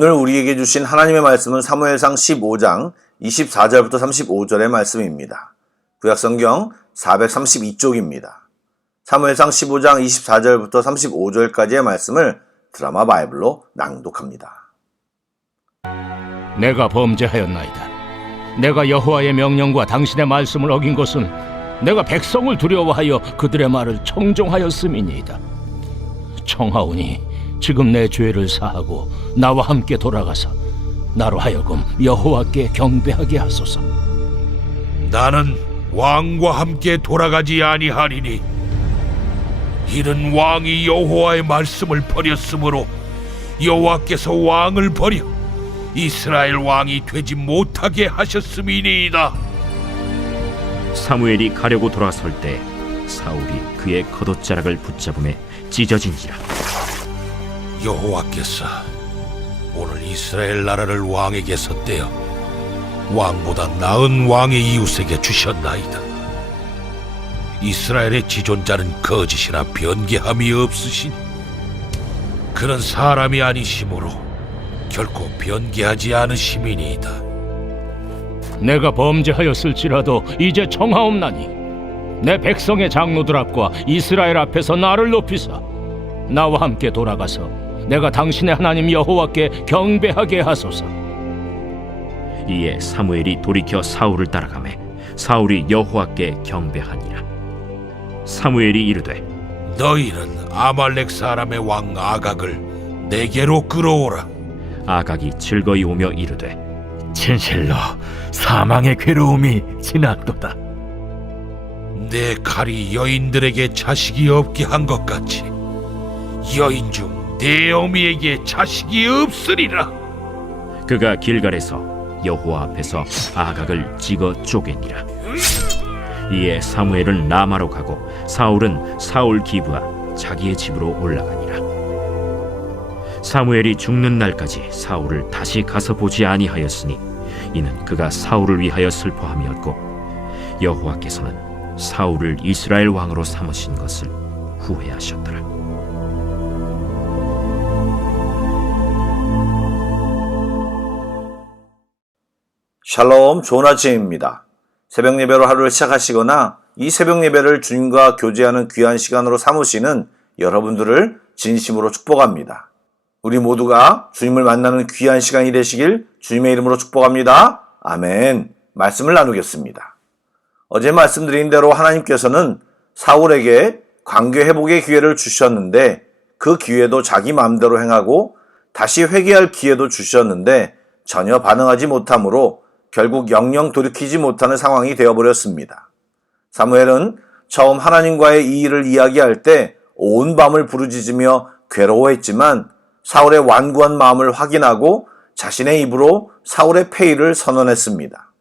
오늘 우리에게 주신 하나님의 말씀은 사무엘상 15장 24절부터 35절의 말씀입니다. 구약성경 432쪽입니다. 사무엘상 15장 24절부터 35절까지의 말씀을 드라마 바이블로 낭독합니다. 내가 범죄하였나이다. 내가 여호와의 명령과 당신의 말씀을 어긴 것은 내가 백성을 두려워하여 그들의 말을 청종하였음이니이다. 청하오니 지금 내 죄를 사하고 나와 함께 돌아가서 나로 하여금 여호와께 경배하게 하소서. 나는 왕과 함께 돌아가지 아니하리니 이는 왕이 여호와의 말씀을 버렸으므로 여호와께서 왕을 버려 이스라엘 왕이 되지 못하게 하셨음이니이다. 사무엘이 가려고 돌아설 때 사울이 그의 겉옷자락을 붙잡음에 찢어진지라. 여호와께서 오늘 이스라엘 나라를 왕에게서 떼어 왕보다 나은 왕의 이웃에게 주셨나이다. 이스라엘의 지존자는 거짓이나 변개함이 없으시니 그는 사람이 아니시므로 결코 변개하지 않으심이니이다. 내가 범죄하였을지라도 이제 청하옵나니 내 백성의 장로들 앞과 이스라엘 앞에서 나를 높이사 나와 함께 돌아가서 내가 당신의 하나님 여호와께 경배하게 하소서. 이에 사무엘이 돌이켜 사울을 따라가매 사울이 여호와께 경배하니라. 사무엘이 이르되 너희는 아말렉 사람의 왕 아각을 내게로 끌어오라. 아각이 즐거이 오며 이르되 진실로 사망의 괴로움이 지났도다. 내 칼이 여인들에게 자식이 없게 한 것 같이 여인 중 내 어미에게 자식이 없으리라. 그가 길갈에서 여호와 앞에서 아각을 찍어 쪼개니라. 이에 사무엘은 라마로 가고 사울은 사울 기브아 자기의 집으로 올라가니라. 사무엘이 죽는 날까지 사울을 다시 가서 보지 아니하였으니 이는 그가 사울을 위하여 슬퍼함이었고 여호와께서는 사울을 이스라엘 왕으로 삼으신 것을 후회하셨더라. 샬롬, 좋은 아침입니다. 새벽 예배로 하루를 시작하시거나 이 새벽 예배를 주님과 교제하는 귀한 시간으로 삼으시는 여러분들을 진심으로 축복합니다. 우리 모두가 주님을 만나는 귀한 시간이 되시길 주님의 이름으로 축복합니다. 아멘. 말씀을 나누겠습니다. 어제 말씀드린 대로 하나님께서는 사울에게 관계 회복의 기회를 주셨는데 그 기회도 자기 마음대로 행하고 다시 회개할 기회도 주셨는데 전혀 반응하지 못하므로 결국 영영 돌이키지 못하는 상황이 되어버렸습니다. 사무엘은 처음 하나님과의 이 일을 이야기할 때 온 밤을 부르짖으며 괴로워했지만 사울의 완고한 마음을 확인하고 자신의 입으로 사울의 폐위를 선언했습니다.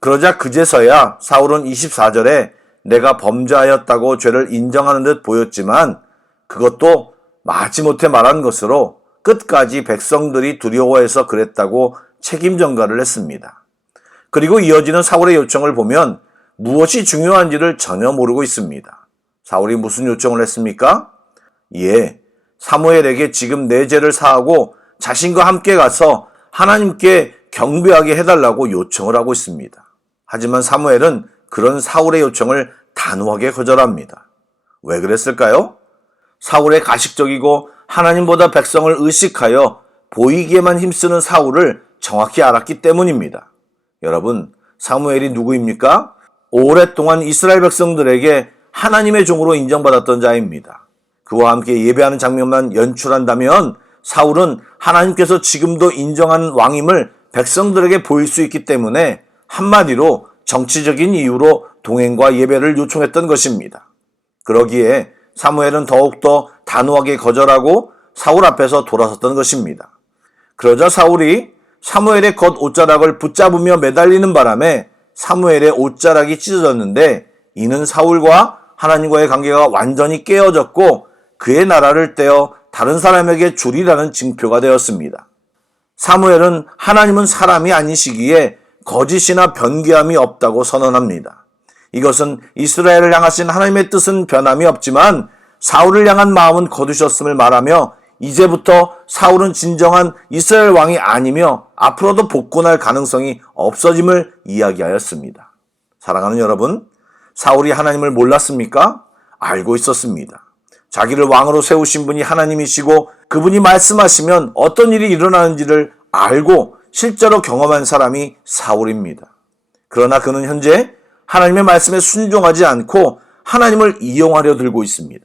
그러자 그제서야 사울은 24절에 내가 범죄하였다고 죄를 인정하는 듯 보였지만 그것도 마지못해 말한 것으로 끝까지 백성들이 두려워해서 그랬다고 책임 전가를 했습니다. 그리고 이어지는 사울의 요청을 보면 무엇이 중요한지를 전혀 모르고 있습니다. 사울이 무슨 요청을 했습니까? 사무엘에게 지금 내 죄를 사하고 자신과 함께 가서 하나님께 경배하게 해달라고 요청을 하고 있습니다. 하지만 사무엘은 그런 사울의 요청을 단호하게 거절합니다. 왜 그랬을까요? 사울의 가식적이고 하나님보다 백성을 의식하여 보이기에만 힘쓰는 사울을 정확히 알았기 때문입니다. 여러분, 사무엘이 누구입니까? 오랫동안 이스라엘 백성들에게 하나님의 종으로 인정받았던 자입니다. 그와 함께 예배하는 장면만 연출한다면 사울은 하나님께서 지금도 인정하는 왕임을 백성들에게 보일 수 있기 때문에 한마디로 정치적인 이유로 동행과 예배를 요청했던 것입니다. 그러기에 사무엘은 더욱더 단호하게 거절하고 사울 앞에서 돌아섰던 것입니다. 그러자 사울이 사무엘의 겉 옷자락을 붙잡으며 매달리는 바람에 사무엘의 옷자락이 찢어졌는데 이는 사울과 하나님과의 관계가 완전히 깨어졌고 그의 나라를 떼어 다른 사람에게 주리라는 징표가 되었습니다. 사무엘은 하나님은 사람이 아니시기에 거짓이나 변개함이 없다고 선언합니다. 이것은 이스라엘을 향하신 하나님의 뜻은 변함이 없지만 사울을 향한 마음은 거두셨음을 말하며 이제부터 사울은 진정한 이스라엘 왕이 아니며 앞으로도 복권할 가능성이 없어짐을 이야기하였습니다. 사랑하는 여러분, 사울이 하나님을 몰랐습니까? 알고 있었습니다. 자기를 왕으로 세우신 분이 하나님이시고 그분이 말씀하시면 어떤 일이 일어나는지를 알고 실제로 경험한 사람이 사울입니다. 그러나 그는 현재 하나님의 말씀에 순종하지 않고 하나님을 이용하려 들고 있습니다.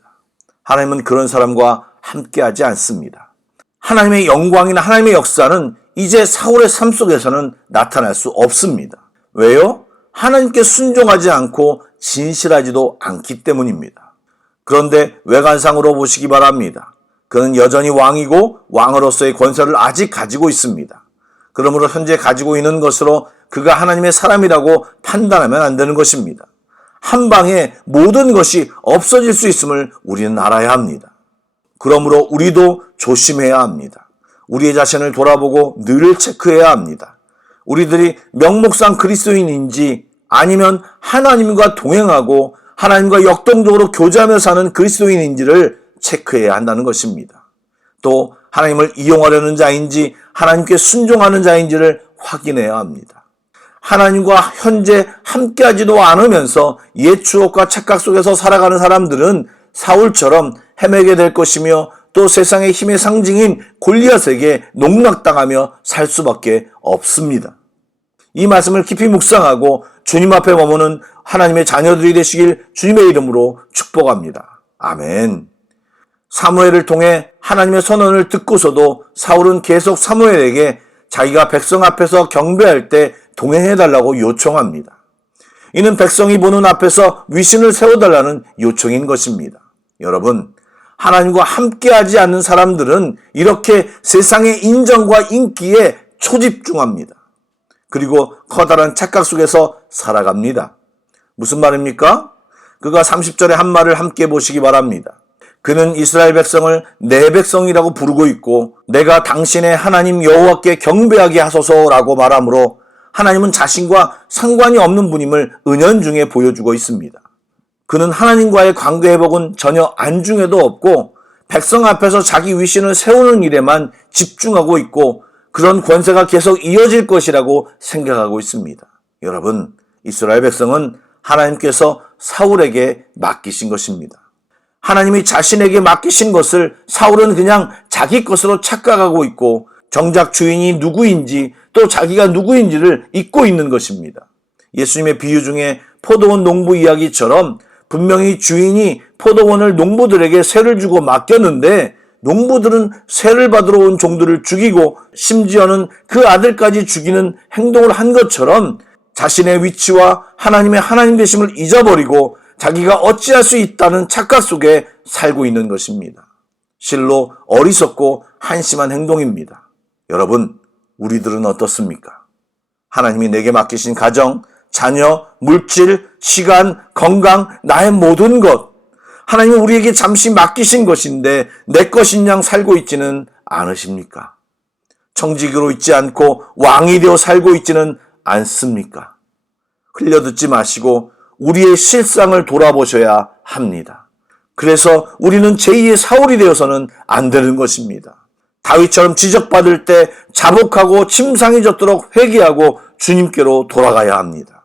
하나님은 그런 사람과 함께하지 않습니다. 하나님의 영광이나 하나님의 역사는 이제 사울의 삶 속에서는 나타날 수 없습니다. 왜요? 하나님께 순종하지 않고 진실하지도 않기 때문입니다. 그런데 외관상으로 보시기 바랍니다. 그는 여전히 왕이고 왕으로서의 권세를 아직 가지고 있습니다. 그러므로 현재 가지고 있는 것으로 그가 하나님의 사람이라고 판단하면 안 되는 것입니다. 한 방에 모든 것이 없어질 수 있음을 우리는 알아야 합니다. 그러므로 우리도 조심해야 합니다. 우리의 자신을 돌아보고 늘 체크해야 합니다. 우리들이 명목상 그리스도인인지 아니면 하나님과 동행하고 하나님과 역동적으로 교제하며 사는 그리스도인인지를 체크해야 한다는 것입니다. 또 하나님을 이용하려는 자인지 하나님께 순종하는 자인지를 확인해야 합니다. 하나님과 현재 함께하지도 않으면서 옛 추억과 착각 속에서 살아가는 사람들은 사울처럼 헤매게 될 것이며 또 세상의 힘의 상징인 골리앗에게 농락당하며 살 수밖에 없습니다. 이 말씀을 깊이 묵상하고 주님 앞에 머무는 하나님의 자녀들이 되시길 주님의 이름으로 축복합니다. 아멘. 사무엘을 통해 하나님의 선언을 듣고서도 사울은 계속 사무엘에게 자기가 백성 앞에서 경배할 때 동행해달라고 요청합니다. 이는 백성이 보는 앞에서 위신을 세워달라는 요청인 것입니다. 여러분, 하나님과 함께하지 않는 사람들은 이렇게 세상의 인정과 인기에 초집중합니다. 그리고 커다란 착각 속에서 살아갑니다. 무슨 말입니까? 그가 30절에 한 말을 함께 보시기 바랍니다. 그는 이스라엘 백성을 내 백성이라고 부르고 있고 내가 당신의 하나님 여호와께 경배하게 하소서라고 말하므로 하나님은 자신과 상관이 없는 분임을 은연중에 보여주고 있습니다. 그는 하나님과의 관계 회복은 전혀 안중에도 없고 백성 앞에서 자기 위신을 세우는 일에만 집중하고 있고 그런 권세가 계속 이어질 것이라고 생각하고 있습니다. 여러분, 이스라엘 백성은 하나님께서 사울에게 맡기신 것입니다. 하나님이 자신에게 맡기신 것을 사울은 그냥 자기 것으로 착각하고 있고 정작 주인이 누구인지 또 자기가 누구인지를 잊고 있는 것입니다. 예수님의 비유 중에 포도원 농부 이야기처럼 분명히 주인이 포도원을 농부들에게 세를 주고 맡겼는데 농부들은 세를 받으러 온 종들을 죽이고 심지어는 그 아들까지 죽이는 행동을 한 것처럼 자신의 위치와 하나님의 하나님 되심을 잊어버리고 자기가 어찌할 수 있다는 착각 속에 살고 있는 것입니다. 실로 어리석고 한심한 행동입니다. 여러분, 우리들은 어떻습니까? 하나님이 내게 맡기신 가정, 자녀, 물질, 시간, 건강, 나의 모든 것, 하나님은 우리에게 잠시 맡기신 것인데 내 것인 양 살고 있지는 않으십니까? 청지기로 있지 않고 왕이 되어 살고 있지는 않습니까? 흘려듣지 마시고 우리의 실상을 돌아보셔야 합니다. 그래서 우리는 제2의 사울이 되어서는 안 되는 것입니다. 다윗처럼 지적받을 때 자복하고 침상이 젖도록 회개하고 주님께로 돌아가야 합니다.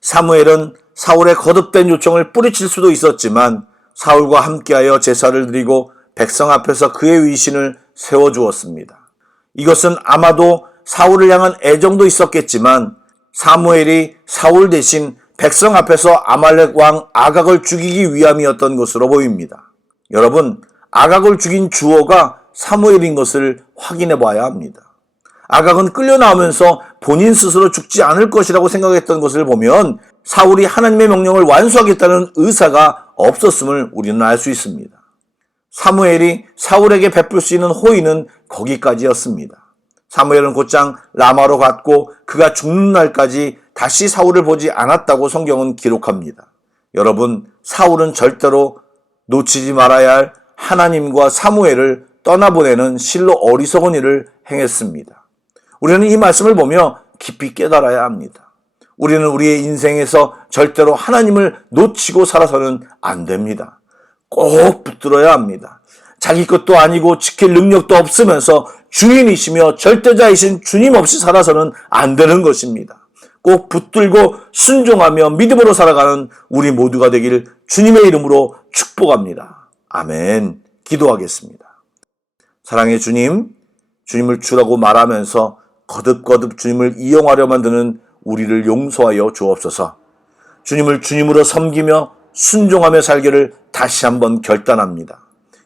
사무엘은 사울의 거듭된 요청을 뿌리칠 수도 있었지만 사울과 함께하여 제사를 드리고 백성 앞에서 그의 위신을 세워주었습니다. 이것은 아마도 사울을 향한 애정도 있었겠지만 사무엘이 사울 대신 백성 앞에서 아말렉 왕 아각을 죽이기 위함이었던 것으로 보입니다. 여러분, 아각을 죽인 주어가 사무엘인 것을 확인해 봐야 합니다. 아각은 끌려나오면서 본인 스스로 죽지 않을 것이라고 생각했던 것을 보면 사울이 하나님의 명령을 완수하겠다는 의사가 없었음을 우리는 알 수 있습니다. 사무엘이 사울에게 베풀 수 있는 호의는 거기까지였습니다. 사무엘은 곧장 라마로 갔고 그가 죽는 날까지 다시 사울을 보지 않았다고 성경은 기록합니다. 여러분, 사울은 절대로 놓치지 말아야 할 하나님과 사무엘을 떠나보내는 실로 어리석은 일을 행했습니다. 우리는 이 말씀을 보며 깊이 깨달아야 합니다. 우리는 우리의 인생에서 절대로 하나님을 놓치고 살아서는 안 됩니다. 꼭 붙들어야 합니다. 자기 것도 아니고 지킬 능력도 없으면서 주인이시며 절대자이신 주님 없이 살아서는 안 되는 것입니다. 꼭 붙들고 순종하며 믿음으로 살아가는 우리 모두가 되길 주님의 이름으로 축복합니다. 아멘. 기도하겠습니다. 사랑의 주님, 주님을 주라고 말하면서 거듭거듭 주님을 이용하려 만드는 우리를 용서하여 주옵소서. 주님을 주님으로 섬기며 순종하며 살기를 다시 한번 결단합니다.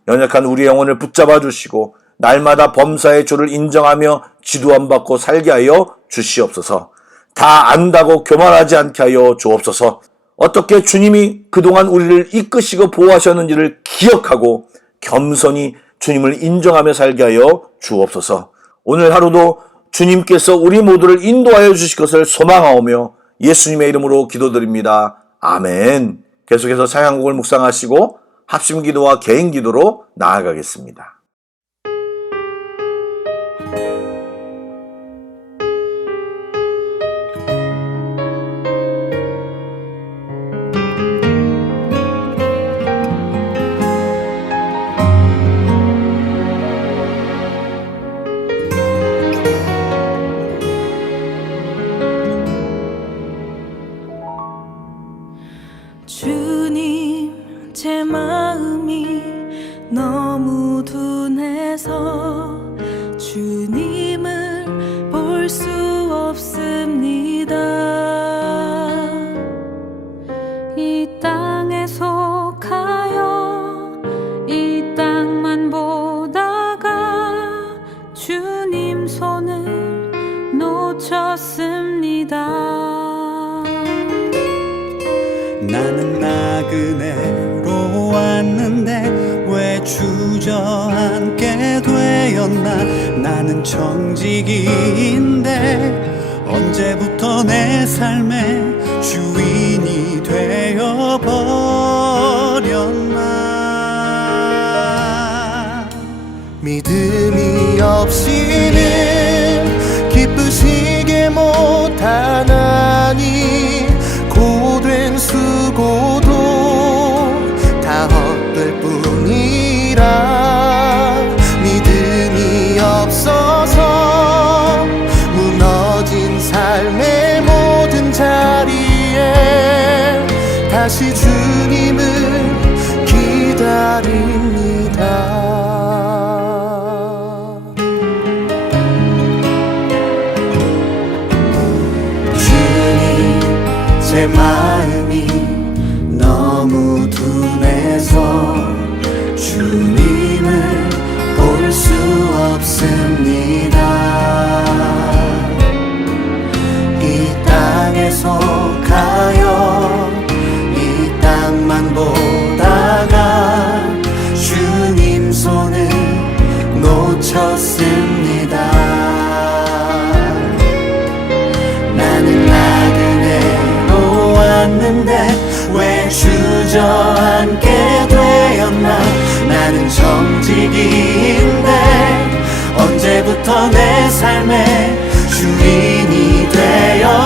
연약한 우리 영혼을 붙잡아 주시고 날마다 범사의 주를 인정하며 지도함 받고 살게 하여 주시옵소서. 다 안다고 교만하지 않게 하여 주옵소서. 어떻게 주님이 그동안 우리를 이끄시고 보호하셨는지를 기억하고 겸손히 주님을 인정하며 살게 하여 주옵소서. 오늘 하루도 주님께서 우리 모두를 인도하여 주실 것을 소망하오며 예수님의 이름으로 기도드립니다. 아멘. 계속해서 찬양곡을 묵상하시고 합심기도와 개인기도로 나아가겠습니다. 주님, 제 마음이 너무 둔해서 주님을 볼 수 없습니다. 이 땅에 속하여 이 땅만 보다가 주님 손을 놓쳤습니다. 나는 나그네로 왔는데 왜 주저앉게 되었나. 나는 청지기인데 언제부터 내 삶의 주인이 되어버렸나. 믿음이 없이는 기쁘시게 못하나니 고된 수고도 다 헛될 뿐이라. 믿음이 없어서 무너진 삶의 모든 자리에 다시 주님을 기다립니다. 내 마음이 너무 둔해서 주님을 볼 수 없습니다. 이 땅에 속하여 이 땅만 보다가 주님 손을 놓쳤습니다. 나는 나그네로 왔는데 왜 주저앉게 되었나. 나는 정직인데 언제부터 내 삶의 주인이 되어버렸나.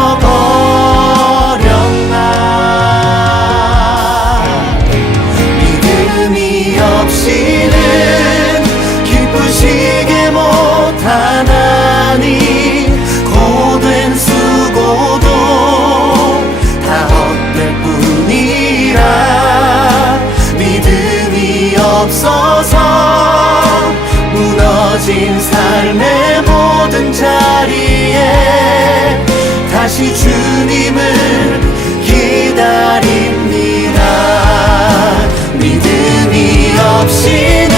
믿음이 없이는 기쁘시게 못하나니 고된 수고도 다 헛될 뿐이라. 믿음이 없어서 무너진 삶의 모든 자리에 다시 주님을 기다립니다. 믿음이 없이는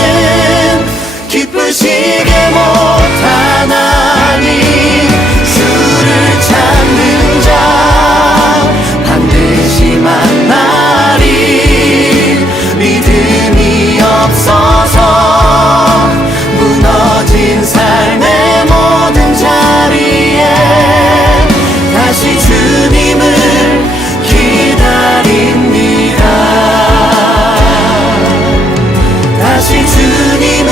기쁘시게 못하나니 주를 찾는 자 반드시 만나리. 믿음이 없어서 무너진 삶의 모든 자리에 다시 주님을 기다립니다. 다시 주님을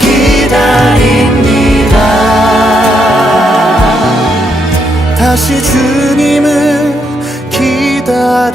기다립니다. 다시 주님을 기다립니다.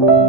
you.